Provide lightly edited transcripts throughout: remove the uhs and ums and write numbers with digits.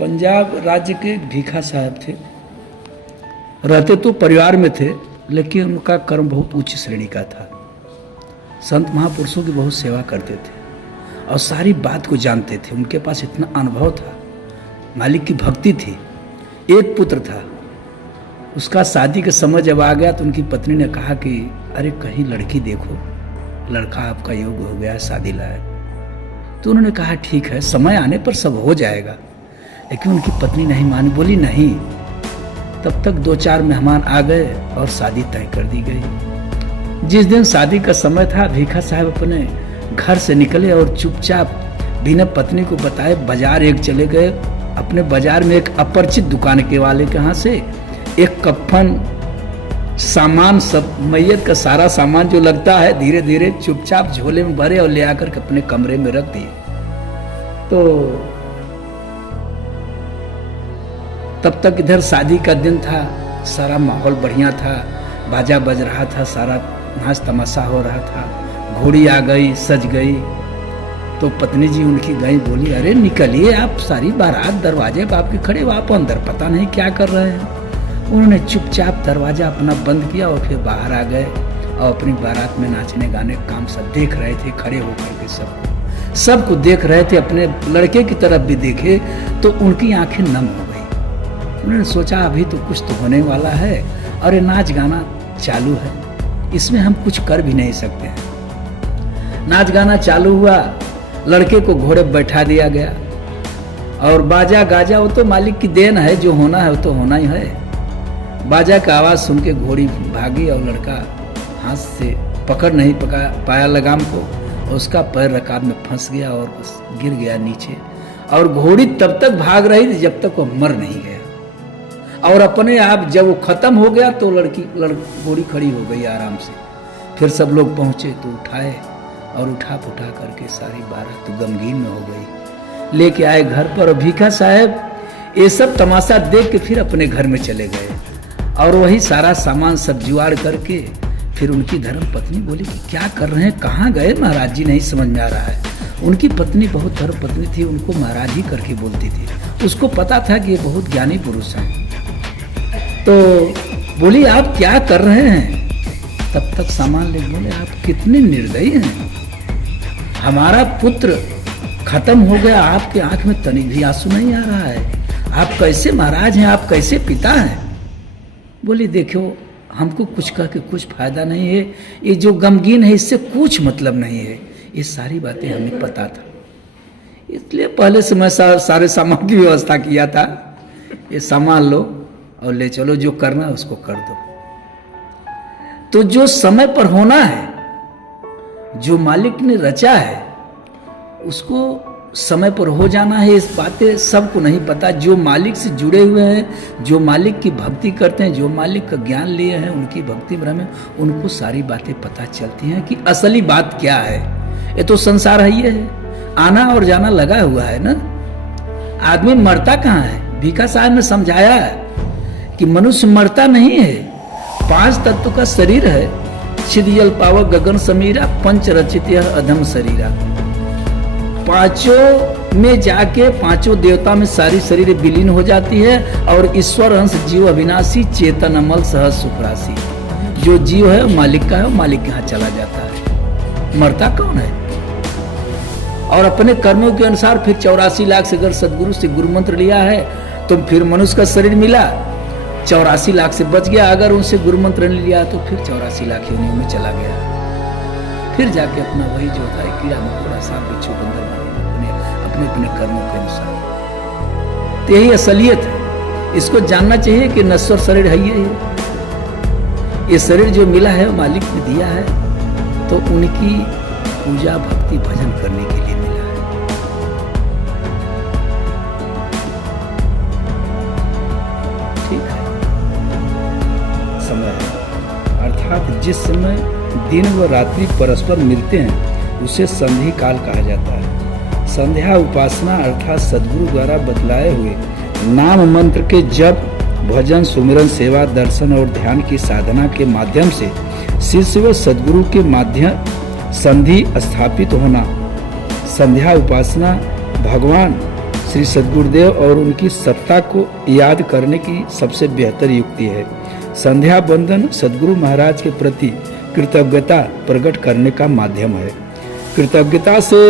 पंजाब राज्य के भीखा साहब थे। रहते तो परिवार में थे, लेकिन उनका कर्म बहुत उच्च श्रेणी का था। संत महापुरुषों की बहुत सेवा करते थे और सारी बात को जानते थे। उनके पास इतना अनुभव था, मालिक की भक्ति थी। एक पुत्र था, उसका शादी का समय जब आ गया तो उनकी पत्नी ने कहा कि अरे कहीं लड़की देखो, लड़का आपका योग्य हो गया है शादी लायक। तो उन्होंने कहा ठीक है, समय आने पर सब हो जाएगा। लेकिन उनकी पत्नी नहीं मानी, बोली नहीं। तब तक 2-4 मेहमान आ गए और शादी तय कर दी गई। जिस दिन शादी का समय था, भीखा साहब अपने घर से निकले और चुपचाप बिना पत्नी को बताए बाजार एक चले गए। अपने बाजार में एक अपरिचित दुकान के वाले के यहाँ से एक कफन सामान, सब मैयत का सारा सामान जो लगता है, धीरे धीरे चुपचाप झोले में भरे और ले आकर के अपने कमरे में रख दिए। तो तब तक इधर शादी का दिन था, सारा माहौल बढ़िया था, बाजा बज रहा था, सारा नाच तमाशा हो रहा था। घोड़ी आ गई, सज गई। तो पत्नी जी उनकी गई, बोली अरे निकलिए आप, सारी बारात दरवाजे पर आपके खड़े हो, आप अंदर पता नहीं क्या कर रहे हैं। उन्होंने चुपचाप दरवाजा अपना बंद किया और फिर बाहर आ गए और अपनी बारात में नाचने गाने का काम सब देख रहे थे, खड़े होकर के सबको देख रहे थे। अपने लड़के की तरफ भी देखे तो उनकी आंखें नम हो गई। उन्होंने सोचा अभी तो कुछ तो होने वाला है और ये नाच गाना चालू है, इसमें हम कुछ कर भी नहीं सकते हैं। नाच गाना चालू हुआ, लड़के को घोड़े पर बैठा दिया गया और बाजा गाजा वो तो मालिक की देन है, जो होना है वो तो होना ही है। बाजा का आवाज सुन के घोड़ी भागी और लड़का हाथ से पकड़ नहीं पाया लगाम को, और उसका पैर रकाब में फंस गया और गिर गया नीचे। और घोड़ी तब तक भाग रही थी जब तक वो मर नहीं गया। और अपने आप जब वो खत्म हो गया तो घोड़ी खड़ी हो गई आराम से। फिर सब लोग पहुंचे तो उठाए और उठा पुठा करके सारी बारात तो गमगीन में हो गई। लेके आए घर पर। भीखा साहब ये सब तमाशा देख के फिर अपने घर में चले गए और वही सारा सामान सब जुगाड़ करके फिर उनकी धर्म पत्नी बोली कि क्या कर रहे हैं, कहाँ गए महाराज जी, नहीं समझ में आ रहा है। उनकी पत्नी बहुत धर्म पत्नी थी, उनको महाराज ही करके बोलती थी। उसको पता था कि ये बहुत ज्ञानी पुरुष हैं। तो बोली आप क्या कर रहे हैं। तब तक सामान ले बोले आप कितने निर्दयी हैं, हमारा पुत्र खत्म हो गया, आपके आंख में तनिक भी आंसू नहीं आ रहा है, आप कैसे महाराज हैं, आप कैसे पिता हैं। बोली देखो हमको कुछ कह के कुछ फायदा नहीं है, ये जो गमगीन है इससे कुछ मतलब नहीं है। ये सारी बातें हमें पता था, इसलिए पहले से मैं सारे सामान की व्यवस्था किया था। ये सामान लो और ले चलो, जो करना है उसको कर दो। तो जो समय पर होना है, जो मालिक ने रचा है उसको समय पर हो जाना है। इस बातें सबको नहीं पता। जो मालिक से जुड़े हुए हैं, जो मालिक की भक्ति करते हैं, जो मालिक का ज्ञान लिए हैं, उनकी भक्ति में उनको सारी बातें पता चलती हैं कि असली बात क्या है। ये तो संसार है, ये है, आना और जाना लगा हुआ है ना। आदमी मरता कहाँ है। भीखा साहब ने समझाया कि मनुष्य मरता नहीं है। 5 तत्व का शरीर है, छिद जल पावक गगन समीरा, पंच रचित यह अधम शरीरा। 5 में जाके 5 देवता में सारी शरीर विलीन हो जाती है और ईश्वर अंश जीव अविनाशी चेतन अमल सहज सुखराशि। जो जीव है मालिक का है, मालिक के यहाँ चला जाता है। मरता कौन है। और अपने कर्मों के अनुसार फिर 84 लाख से अगर सदगुरु से गुरु मंत्र लिया है तो फिर मनुष्य का शरीर मिला, 84 लाख से बच गया। अगर उनसे गुरु मंत्र नहीं लिया तो फिर 84 लाख योनियों में चला गया। फिर जाके अपना वही जो होता है कीड़ा मकोड़ा सांप बिच्छू बंदर अपने कर्मों के अनुसार। तो यही असलियत है, इसको जानना चाहिए कि नश्वर शरीर है ये शरीर जो मिला है मालिक ने दिया है, तो उनकी पूजा भक्ति भजन करने के लिए मिला है। ठीक है, समय है, अर्थात जिस समय दिन व रात्रि परस्पर मिलते हैं उसे संधि काल कहा जाता है। संध्या उपासना अर्थात सद्गुरु द्वारा बतलाए हुए नाम मंत्र के जप, भजन, सुमिरन, सेवा, दर्शन और ध्यान की साधना के माध्यम से शिष्य व सद्गुरु के माध्यम संधि स्थापित होना। संध्या उपासना भगवान श्री सद्गुरुदेव और उनकी सत्ता को याद करने की सबसे बेहतर युक्ति है। संध्या बंदन सद्गुरु महाराज के प्रति कृतज्ञता प्रकट करने का माध्यम है। कृतज्ञता से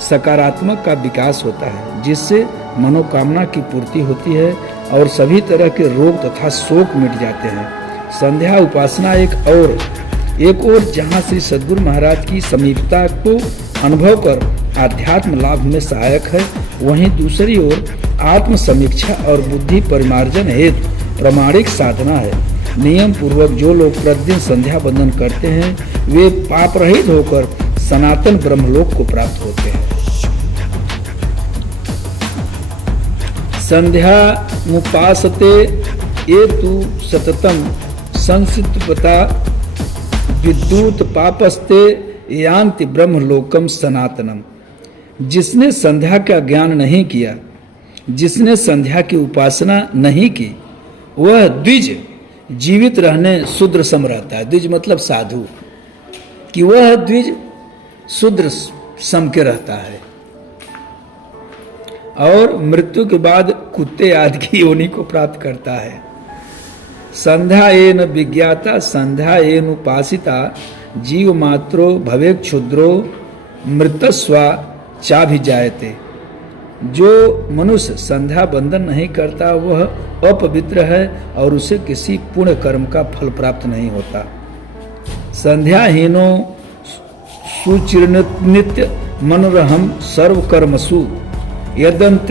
सकारात्मक का विकास होता है, जिससे मनोकामना की पूर्ति होती है और सभी तरह के रोग तथा शोक मिट जाते हैं। संध्या उपासना एक और जहाँ श्री सद्गुरु महाराज की समीपता को अनुभव कर आध्यात्म लाभ में सहायक है, वहीं दूसरी ओर आत्म समीक्षा और बुद्धि परिमार्जन हेतु प्रामाणिक साधना है। नियम पूर्वक जो लोग प्रतिदिन संध्या बंदन करते हैं वे पाप रहित होकर सनातन ब्रह्मलोक को प्राप्त होते हैं। संध्या मुपासते ये तु सततम संसिद्धता विद्युत पापस्ते यान्ति ब्रह्मलोकम सनातनम। जिसने संध्या का ज्ञान नहीं किया, जिसने संध्या की उपासना नहीं की, वह द्विज जीवित रहने शूद्र सम रहता है। द्विज मतलब साधु, कि वह द्विज शूद्र सम के रहता है और मृत्यु के बाद कुत्ते आदि की योनि को प्राप्त करता है। संध्या येन विज्ञाता संध्या येन उपासिता जीव मात्रो भवे क्षुद्रो मृतस्वा चाभिजायते। जो मनुष्य संध्या बंदन नहीं करता वह अपवित्र है और उसे किसी पुण्य कर्म का फल प्राप्त नहीं होता। संध्याहीनो सुचिरनित्य मनोरहम सर्व कर्मसु यदंत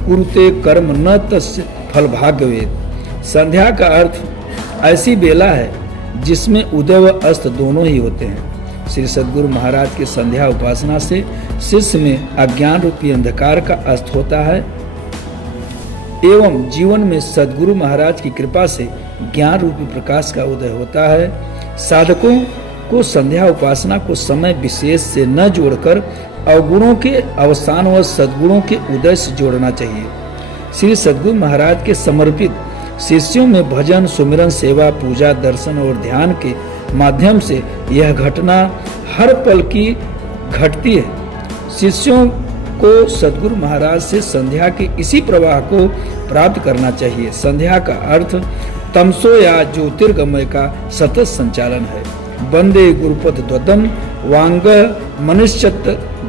कुरुते कर्म न तस्य फल भाग्यवेद। संध्या का अर्थ ऐसी बेला है जिसमें उदय व अस्त दोनों ही होते हैं। श्री सद्गुरु महाराज की संध्या उपासना से शिष्य में अज्ञान रूपी अंधकार का अस्त होता है एवं जीवन में सद्गुरु महाराज की कृपा से ज्ञान रूपी प्रकाश का उदय होता है। साधकों को संध्या उपासना को समय विशेष से न जोड़कर अवगुणों के अवसान व सद्गुणों के उदय से जोड़ना चाहिए। श्री सद्गुरु महाराज के समर्पित शिष्यों में भजन, सुमिरन, सेवा, पूजा, दर्शन और ध्यान के माध्यम से यह घटना हर पल की घटती है। शिष्यों को सद्गुरु महाराज से संध्या के इसी प्रवाह को प्राप्त करना चाहिए। संध्या का अर्थ तमसो या ज्योतिर्गमय का सतत संचालन है। वंदे गुरुपद द्वदम वांग मनुष्यत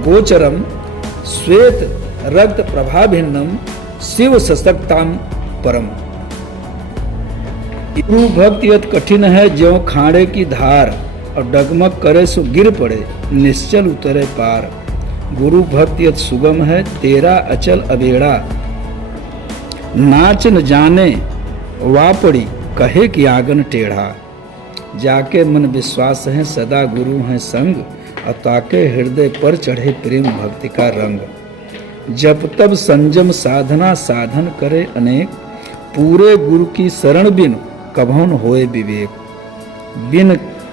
गोचरम श्वेत रक्त प्रभाभिन्नम शिव सशक्ताम परम। गुरु भक्ति अति कठिन है ज्यों खाड़े की धार और डगमग करे सो गिर पड़े निश्चल उतरे पार। गुरु भक्ति अति सुगम है तेरा अचल अबेड़ा नाच न जाने वापड़ी कहे कि आंगन टेढ़ा। जाके मन विश्वास है सदा गुरु है संग अताके हृदय पर चढ़े प्रेम भक्ति का रंग। जब तब संयम साधना साधन करे अनेक पूरे गुरु की शरण बिन कभौन होए विवेक। बिन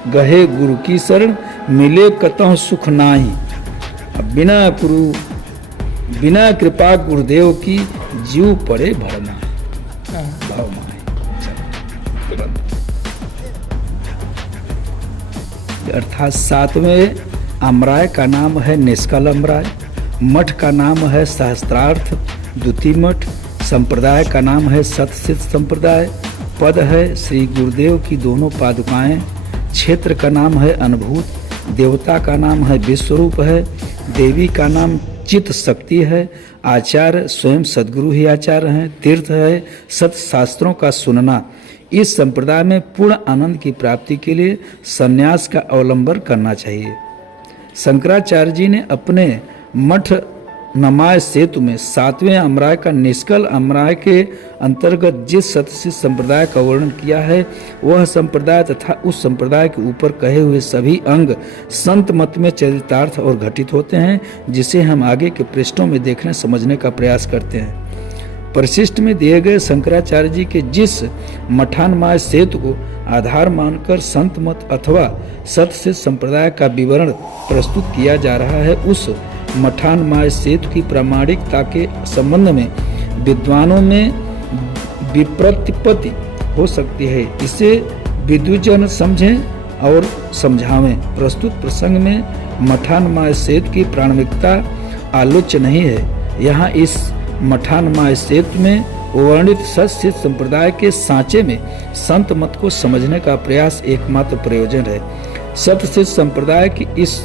गहे गुरु की शरण मिले कतहु सुख नाही। बिना कृपा गुरुदेव की जीव पड़े भरमा। अर्थात 7वें अमराय का नाम है निष्कल अमराय, मठ का नाम है सहस्त्रार्थ द्वितीय मठ, संप्रदाय का नाम है सतसिद्ध संप्रदाय, पद है श्री गुरुदेव की दोनों पादुकाएं, क्षेत्र का नाम है अनुभूत, देवता का नाम है विश्वरूप है, देवी का नाम चित्त शक्ति है, आचार्य स्वयं सद्गुरु ही आचार्य हैं, तीर्थ है सत्य शास्त्रों का सुनना। इस संप्रदाय में पूर्ण आनंद की प्राप्ति के लिए संन्यास का अवलंबन करना चाहिए। शंकराचार्य जी ने अपने मठ नमाय सेतु में 7वें अमराय का निष्कल अमराय के अंतर्गत जिस सतसिद्ध संप्रदाय का वर्णन किया है वह संप्रदाय तथा उस संप्रदाय के ऊपर कहे हुए सभी अंग संत मत में चरितार्थ और घटित होते हैं, जिसे हम आगे के पृष्ठों में देखने समझने का प्रयास करते हैं। परिशिष्ट में दिए गए शंकराचार्य जी के जिस मठानमाय सेतु को आधार मानकर संत मत अथवा सतसिद्ध संप्रदाय का विवरण प्रस्तुत किया जा रहा है, उस मठानमाय सेतु की प्रामाणिकता के संबंध में विद्वानों में विप्रतिपत्ति हो सकती है। इसे विद्वजन समझें और समझावें। प्रस्तुत प्रसंग में मठानमाय सेतु की प्रामाणिकता आलोच्य नहीं है। यहाँ इस मठान माहेश्वेत में वर्णित सत्सिद्ध संप्रदाय के सांचे में संत मत को समझने का प्रयास एकमात्र प्रयोजन है। सत्सिद्ध संप्रदाय की इस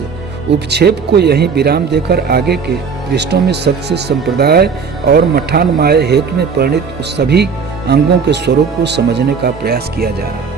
उपक्षेप को यहीं विराम देकर आगे के पृष्ठों में सत्सिद्ध संप्रदाय और मठान माहेश्वेत में वर्णित सभी अंगों के स्वरूप को समझने का प्रयास किया जा रहा है।